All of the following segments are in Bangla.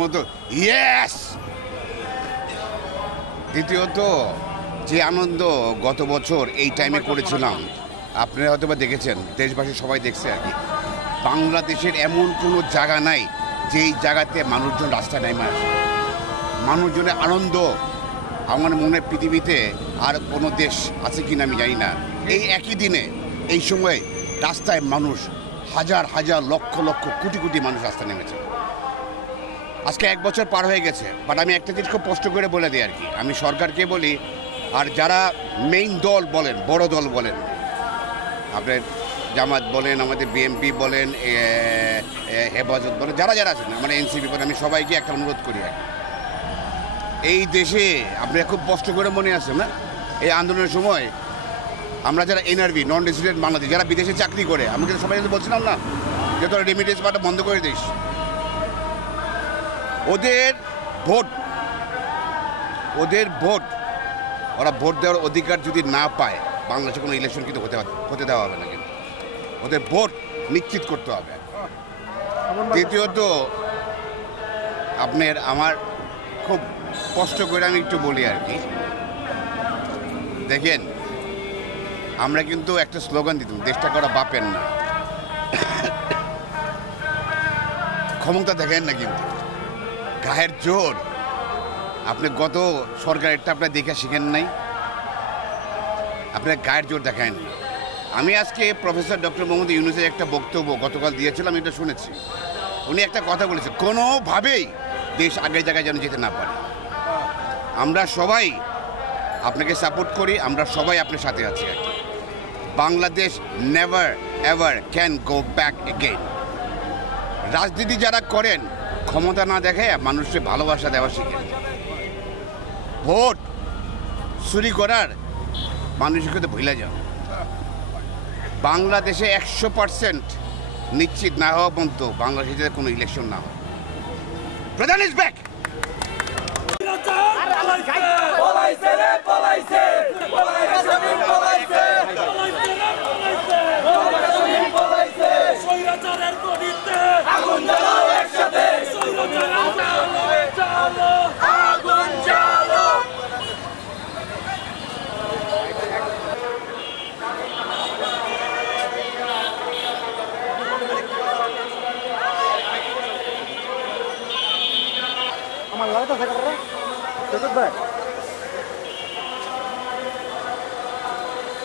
প্রথমত ইয়েস, দ্বিতীয়ত যে আনন্দ গত বছর এই টাইমে করেছিলাম আপনারা হয়তো বা দেখেছেন, দেশবাসী সবাই দেখছে আর কি। বাংলাদেশের এমন কোনো জায়গা নাই যেই জায়গাতে মানুষজন রাস্তায় নেমে আসে। মানুষজনের আনন্দ আমার মনে পৃথিবীতে আর কোনো দেশ আছে কিনা আমি জানি না। এই একই দিনে এই সময় রাস্তায় মানুষ হাজার হাজার লক্ষ লক্ষ কোটি কোটি মানুষ রাস্তায় নেমেছে। আজকে 1 বছর পার হয়ে গেছে, বাট আমি একটা জিনিস খুব কষ্ট করে বলে দিই আর কি। আমি সরকারকে বলি, আর যারা মেইন দল বলেন, বড় দল বলেন, আপনার জামাত বলেন, আমাদের বিএনপি বলেন, হেফাজত বলেন, যারা যারা আছেন, মানে এনসিপি বলেন, আমি সবাইকে একটা অনুরোধ করি আর কি। এই দেশে আপনারা খুব কষ্ট করে মনে আছে না, এই আন্দোলনের সময় আমরা যারা এনআরবি, নন রেসিডেন্ট বাংলাদেশ, যারা বিদেশে চাকরি করে, আমি কিন্তু সবাই বলছিলাম না যে তোরা রেমিটেন্স পাটা বন্ধ করে দিস। ওদের ভোট ওরা ভোট দেওয়ার অধিকার যদি না পায়, বাংলাদেশে কোনো ইলেকশন কিন্তু হতে দেওয়া হবে না। কিন্তু ওদের ভোট নিশ্চিত করতে হবে। দ্বিতীয়ত আপনার আমার খুব কষ্ট করে আমি একটু বলি আর কি, দেখেন আমরা কিন্তু একটা স্লোগান দিতাম, দেশটা করা বাপের না। ক্ষমতা দেখেন না, কিন্তু গায়ের জোর। আপনি গত সরকারেরটা আপনার দেখে শিখেন নাই, আপনার গায়ের জোর দেখেন। আমি আজকে প্রফেসর ডক্টর মোহাম্মদ ইউনূসের একটা বক্তব্য গতকাল দিয়েছিলাম, এটা শুনেছি। উনি একটা কথা বলেছেন, কোনোভাবেই দেশ আগের জায়গায় যেন যেতে না পারে। আমরা সবাই আপনাকে সাপোর্ট করি, আমরা সবাই আপনার সাথে আছি আর কি। Bangladesh never ever can go back again. রাজনীতি যারা করেন, ক্ষমতা না দেখায় মানুষকে ভালোবাসা দেওয়া শিখেন। ভোট চুরি করার মানুষের কথা ভুলে যাও। বাংলাদেশে 100% নিশ্চিত না হওয়া পর্যন্ত বাংলাদেশে কোনো ইলেকশন না হয়। প্রধান ইজ ব্যাক।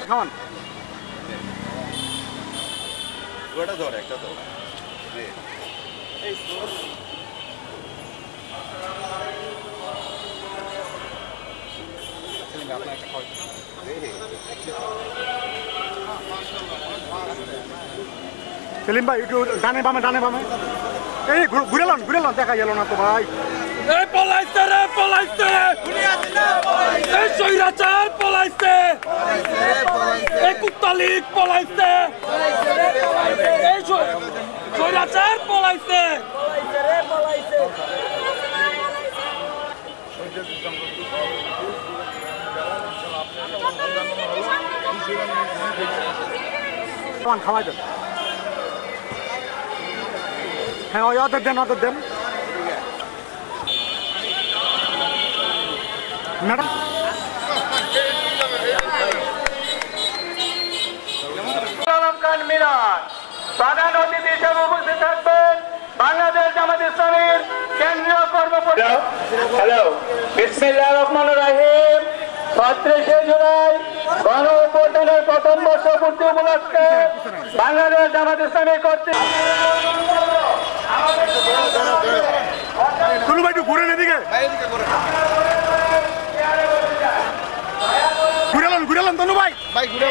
খাওয়ান ওটা ধর, একটা ধর। সেলিম ভাই একটু ডানে বামে এই ঘুরে লন দেখা গেল না তো ভাই। এই পলাইছে রে, পলাইছে এই সৈরাচার, পলাইছে এই কুত্তালিক, পলাইছে এই সৈরাচার, পলাইছে। খাওয়াই দেন, হ্যাঁ অর্ডার দেন ম্যাডাম। প্রধান অতিথি হিসেবে উপস্থিত থাকবেন বাংলাদেশ জামাত ইসলামীর কেন্দ্রীয় কর্মকর্তা। হ্যালো, বিসমিল্লাহির রহমানির রহিম। ৩৫শে জুলাই গণ অভ্যুত্থানের প্রথম বর্ষপূর্তি উপলক্ষে বাংলাদেশ জামাত ইসলামী কর্তৃক ঘুরেন এদিকে, ঘুরে লন তনু ভাই, ঘুরে